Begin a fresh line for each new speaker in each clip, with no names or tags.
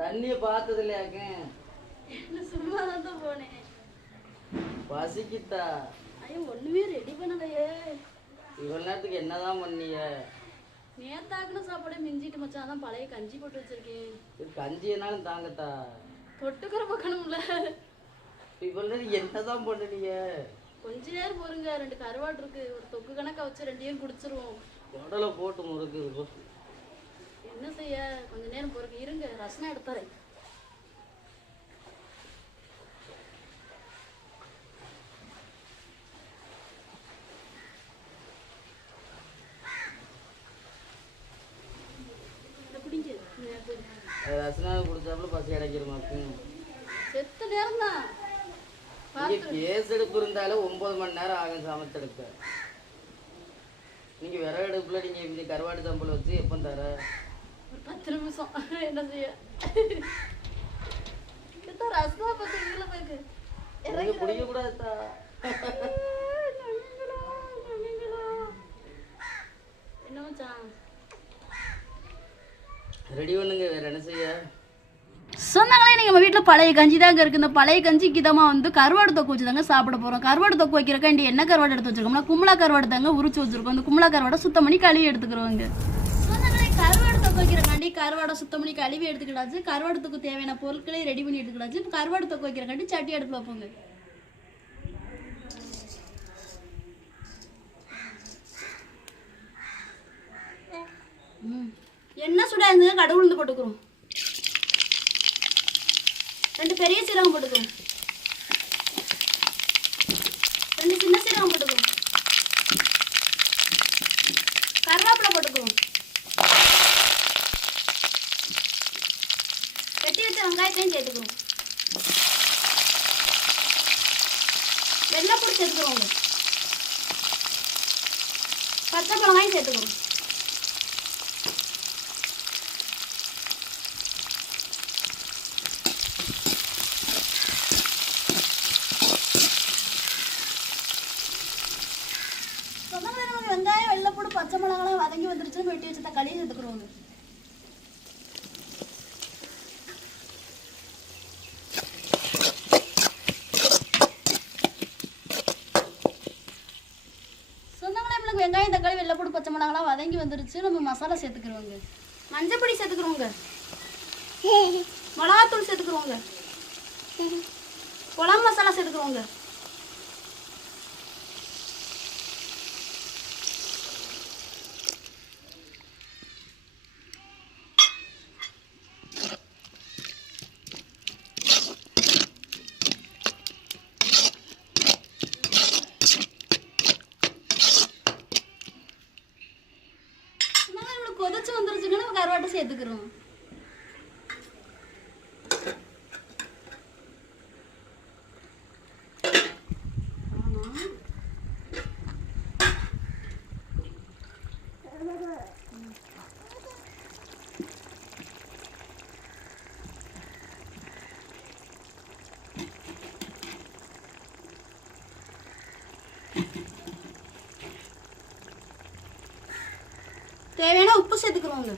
தண்ணிய பார்த்தது இல்லையாக்க
சும்மா தான் போனேன்
பசிக்கிட்டா
ஐயோ ஒண்ணுமே ரெடி பண்ணலையே
இவ்வளவு நேரத்துக்கு என்னதான் பண்ணிய
நேத்தாக்குன சாப்பாடு மிஞ்சிட்டு மச்சான் பழைய கஞ்சி போட்டு வச்சிருக்கேன்
இது கஞ்சினாலும் தாங்கத்தா
தொட்டுக்கிற பக்கணும்ல
இவ்வளவு நேரம் என்னதான் பண்ணுனீங்க
கொஞ்ச நேரம் பொறுங்க ரெண்டு கருவாடு இருக்கு ஒரு தொக்கு கணக்கா வச்சு ரெண்டையும் குடிச்சிருவோம்
உடலை போட்டு முறுக்குது
என்ன செய்ய கொஞ்ச நேரம் பொறுக்க இருங்க ரசனை எடுப்பாரு குடிச்சாப்புல செத்த நேரம் தான்
இருந்தாலும் ஒன்பது மணி நேரம் ஆகும் சமைச்செடுக்க நீங்க விறகு அடுப்புல நீங்க கருவாடு தம்பல் வச்சு எப்போ தர
திரும்பிசம் என்ன செய்ய ரசமா பார்த்து இதில் போயிருக்கு இறங்கி பிடிக்கக்கூடாதுதா என்ன மச்சான்
ரெடி பண்ணுங்க வேற என்ன செய்ய
சொந்தங்களே நீங்கள் நம்ம வீட்டில் பழைய கஞ்சி தாங்க இருக்குது இந்த பழைய கஞ்சி இதமாக வந்து கருவாடு தொக்கு வச்சு தாங்க சாப்பிட போகிறோம் கருவாடு தொக்கு வைக்கிறக்கா என்ன கருவாடு எடுத்து வச்சிருக்கோம்னா கும்பலா கருவாடு தாங்க உரிச்சு வச்சிருக்கோம் இந்த கும்பலா கருவாடை சுத்தம் பண்ணி கழுவி எடுத்துக்கிறோங்க துவைக்கிறக்காண்டி கருவாடை சுத்தம் பண்ணி கழுவி எடுத்துக்கிடாச்சு கருவாடு தேவையான பொருட்களே ரெடி பண்ணி எடுத்துக்கிடாச்சு இப்போ கருவாடு தொக்கு வைக்கிறக்காண்டி சட்டி அடுப்பில் வைப்போங்க என்ன சுட இருந்தது கடவுள் இருந்து போட்டுக்கிறோம் ரெண்டு பெரிய சீரகம் போட்டுக்கிறோம் ரெண்டு சின்ன சீரகம் வெங்காயத்தையும் சேர்த்துக்கிறோம் வெள்ளைப்பூடு சேர்த்துக்கிறோம் பச்சை மிளகாயும் சேர்த்துக்கிறோம் வெங்காயம் வெள்ளைப்பூடு பச்சை மிளகாலாம் வதங்கி வந்துருச்சுன்னு வெட்டி வச்சு தக்காளியும் சேர்த்துக்கிறோம் மயங்கி வந்துருச்சு நம்ம மசாலா சேர்த்துக்கிறோங்க மஞ்சப்பொடி சேர்த்துக்கிறோங்க மிளகாத்தூள் சேர்த்துக்கிறோங்க குழம்பு மசாலா சேர்த்துக்கிறோங்க சேர்த்துக்கிறோம் தேவையான உப்பு சேர்த்துக்கிறோங்க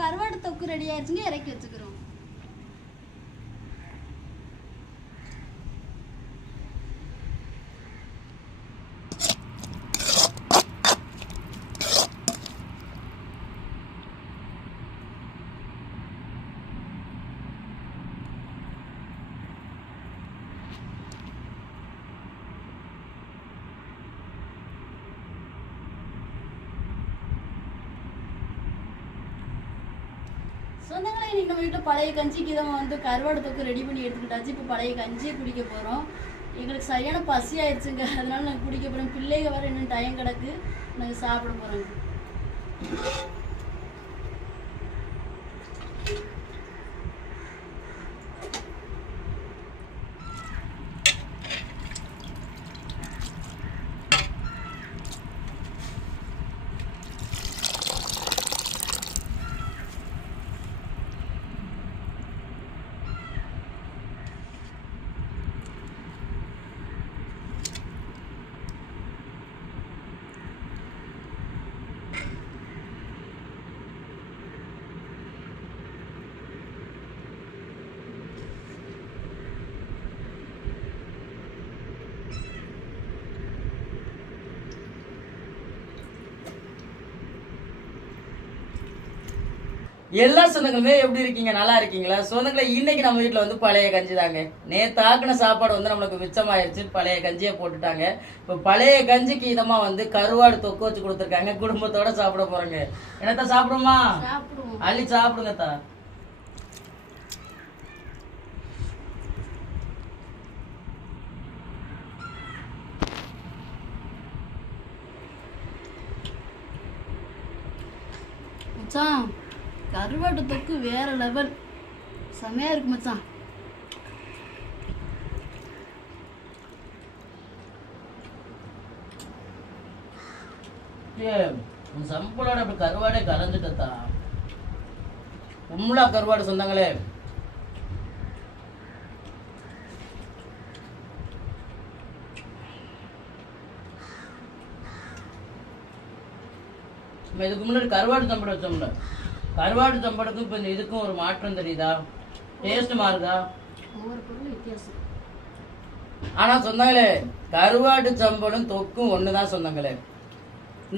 கருவாடு தொக்கு ரெடி ஆயிடுச்சுங்க இறக்கி வச்சுக்கிறோம் சொந்தங்களே இன்றைக்கி நம்ம வீட்டில் பழைய கஞ்சிக்கு இதை வந்து கருவாடு தொக்கு ரெடி பண்ணி எடுத்துக்கிட்டாச்சு இப்போ பழைய கஞ்சியை குடிக்க போகிறோம் எங்களுக்கு சரியான பசி ஆயிடுச்சுங்க அதனால நாங்கள் குடிக்க போகிறோம் பிள்ளைங்க வர இன்னும் டைம் கிடக்கு நாங்கள் சாப்பிட போகிறோங்க
எல்லா சொந்தங்களுமே எப்படி இருக்கீங்க நல்லா இருக்கீங்களா சொந்தங்களை இன்னைக்கு நம்ம வீட்டில் வந்து பழைய கஞ்சி தாங்க நேத்தாக்குன சாப்பாடு வந்து நம்மளுக்கு மிச்சமாயிருச்சு பழைய கஞ்சியை போட்டுட்டாங்க இப்போ பழைய கஞ்சிக்கு இதமா வந்து கருவாடு தொக்கு வச்சு கொடுத்துருக்காங்க குடும்பத்தோட சாப்பிட போறாங்க என்னத்தா சாப்பிடுமா அள்ளி சாப்பிடுங்கத்தா
மச்சான் கருவாட்டு தொக்கு வேற லெவல் செமையா இருக்கு மச்சான்
உன் சம்பளோட அப்படி கருவாடே கலந்துட்டதா உம்லா கருவாடு சொன்னாங்களே இதுக்கு முன்னாடி கருவாடு தம்பி வச்சோம்ல கருவாடு சம்படுக்கும் இப்ப இந்த இதுக்கும் ஒரு மாற்றம் தெரியுதா டேஸ்ட் மாறுதா ஆனா சொன்னாங்களே கருவாடு சம்பளம் தொக்கும் ஒண்ணுதான் சொன்னாங்களே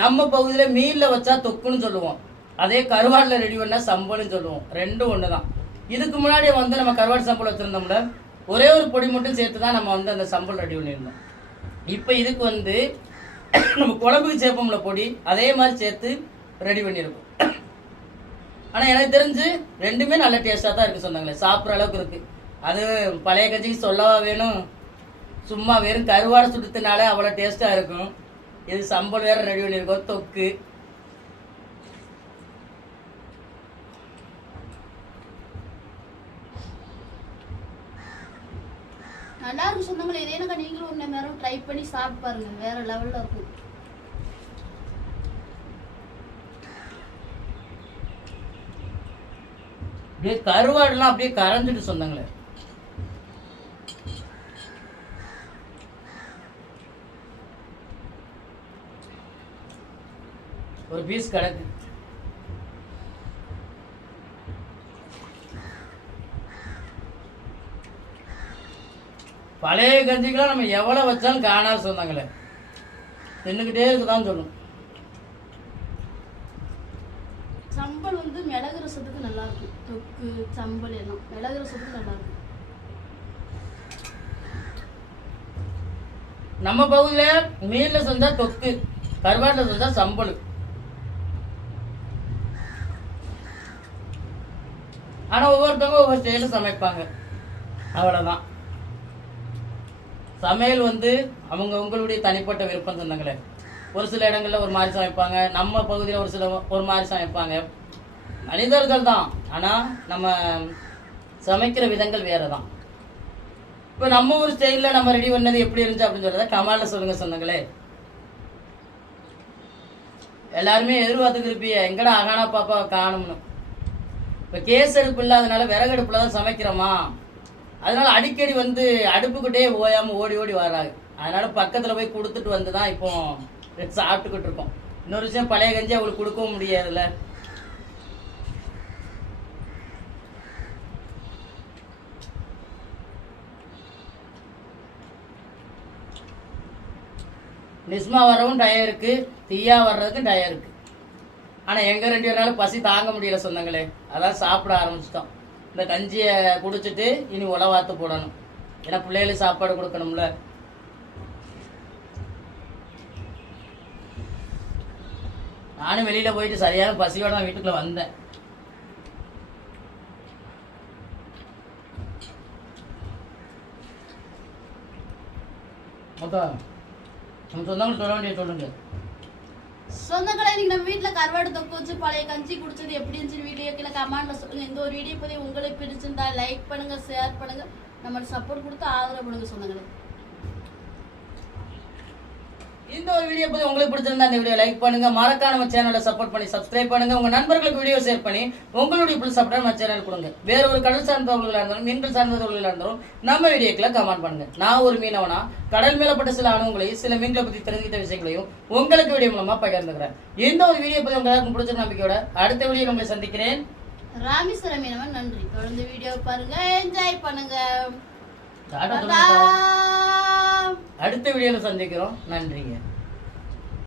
நம்ம பகுதியில மீன்ல வச்சா தொக்குன்னு சொல்லுவோம் அதே கருவாடுல ரெடி பண்ணா சம்பளம் சொல்லுவோம் ரெண்டும் ஒண்ணுதான் இதுக்கு முன்னாடி வந்து நம்ம கருவாடு சம்பளம் வச்சிருந்தோம்ல ஒரே ஒரு பொடி மட்டும் சேர்த்து தான் நம்ம வந்து அந்த சம்பளம் ரெடி பண்ணியிருந்தோம் இப்போ இதுக்கு வந்து நம்ம குழம்புக்கு சேர்ப்போம்ல பொடி அதே மாதிரி சேர்த்து ரெடி பண்ணியிருக்கோம் ஆனால் எனக்கு தெரிஞ்சு ரெண்டுமே நல்ல டேஸ்ட்டாக தான் இருக்குது சொன்னாங்களே சாப்பிட்ற அளவுக்கு இருக்குது அது பழைய கஞ்சிக்கு சொல்லவா வேணும் சும்மா வெறும் கருவாடு சுடுறதுனால அவ்வளோ டேஸ்ட்டாக இருக்கும் இது சம்பளம் வேறு ரெடி பண்ணியிருக்கோம் தொக்கு
நல்லா இருக்கும் சொன்னாங்களே இதே நீங்களும் ஒரு நேரம் ட்ரை பண்ணி சாப்பிட்டு பாருங்க வேற லெவலில் இருக்கும்
அப்படியே கருவாடுலாம் அப்படியே கரைஞ்சிட்டு சொந்தங்களே ஒரு பீஸ் கிடக்கு பழைய கஞ்சிக்கெல்லாம் நம்ம எவ்வளவு வச்சாலும் காணாது சொன்னாங்களே தின்னுக்கிட்டே இருக்குதான் சொல்லும்
தொக்கு சம்பல் எல்லாம்
நம்ம பகுதியில மீன்ல செஞ்சா தொக்கு கருவாட்டுல செஞ்சா சம்பல் ஆனா ஒவ்வொருத்தவங்க ஒவ்வொரு ஸ்டைலில் சமைப்பாங்க அவ்வளவுதான் சமையல் வந்து அவங்க உங்களுடைய தனிப்பட்ட விருப்பம் சொன்னாங்களே ஒரு சில இடங்கள்ல ஒரு மாதிரி சமைப்பாங்க நம்ம பகுதியில ஒரு சில ஒரு மாதிரி சமைப்பாங்க மனிதர்கள் தான் ஆனால் நம்ம சமைக்கிற விதங்கள் வேறு தான் இப்போ நம்ம ஊர் ஸ்டைலில் நம்ம ரெடி பண்ணது எப்படி இருந்துச்சு அப்படின்னு சொல்கிறத கமாலில் சொல்லுங்க சொன்னங்களே எல்லாருமே எதிர்பார்த்துட்டு இருப்பியே எங்கடா அகானா பாப்பா காணும்னு இப்போ கேஸ் அடுப்பு இல்லாதனால விறகு அடுப்பில் தான் சமைக்கிறோமா அதனால அடிக்கடி வந்து அடுப்புக்கிட்டே ஓயாமல் ஓடி ஓடி வர்றாங்க அதனால பக்கத்தில் போய் கொடுத்துட்டு வந்து தான் இப்போ சாப்பிட்டுக்கிட்டு இருக்கோம் இன்னொரு விஷயம் பழைய கஞ்சி அவளுக்கு கொடுக்கவும் முடியாதுல்ல நிஸ்மா வரவும் டயம் இருக்குது தீயா வர்றதுக்கும் டயம் இருக்குது ஆனால் எங்க ரெண்டு பேராலும் பசி தாங்க முடியல சொன்னங்களே அதான் சாப்பிட ஆரம்பிச்சிட்டோம் இந்த கஞ்சியை குடிச்சிட்டு இனி உலவாத்து போடணும் ஏன்னா பிள்ளைகளுக்கு சாப்பாடு கொடுக்கணும்ல நானும் வெளியில் போயிட்டு சரியான பசியோட வீட்டுக்குள்ள வந்தேன் மொத்தம் நம்ம சொந்தங்கள் சொல்ல
சொந்தங்களை இன்னைக்கு நம்ம வீட்டுல கருவாடு தொக்கு வச்சு பழைய கஞ்சி குடிச்சது எப்படி இருந்துச்சு வீடியோ கீழே கமெண்ட்ல சொல்லுங்க இந்த ஒரு வீடியோ பத்தி உங்களுக்கு பிடிச்சிருந்தா லைக் பண்ணுங்க ஷேர் பண்ணுங்க நம்மளுக்கு சப்போர்ட் கொடுத்து ஆதரவு பண்ணுங்க சொந்தங்களை இந்த ஒரு வீடியோ பத்தி உங்களுக்கு பிடிச்சிருந்தா இந்த வீடியோ
லைக் பண்ணுங்க மறக்காம நம்ம சேனலை சப்போர்ட் பண்ணி சப்ஸ்கிரைப் பண்ணுங்க உங்க நண்பர்களுக்கு வீடியோ ஷேர் பண்ணி உங்களுடைய புல் சப்போர்ட் நம்ம சேனல் கொடுங்க வேற ஒரு கடல் சார்ந்த சார்ந்தவர்களாக இருந்தாலும் மீன்கள் சார்ந்தவர்களாக இருந்தாலும் நம்ம வீடியோக்களை கமெண்ட் பண்ணுங்க நான் ஒரு மீனவனா கடல் மேலப்பட்ட சில அனுவங்களையும் சில மீன்களை பத்தி தெரிஞ்சுக்கிட்ட விஷயங்களையும் உங்களுக்கு வீடியோ மூலமா பகிர்ந்துக்கிறேன் இந்த ஒரு வீடியோ பத்தி உங்களுக்கு பிடிச்ச நம்பிக்கையோட அடுத்த வீடியோ உங்களை சந்திக்கிறேன்
ராமேஸ்வரம் மீனவன் நன்றி தொடர்ந்து வீடியோ பாருங்க என்ஜாய் பண்ணுங்க
அடுத்த வீடியோவில் சந்திக்கிறோம் நன்றிங்க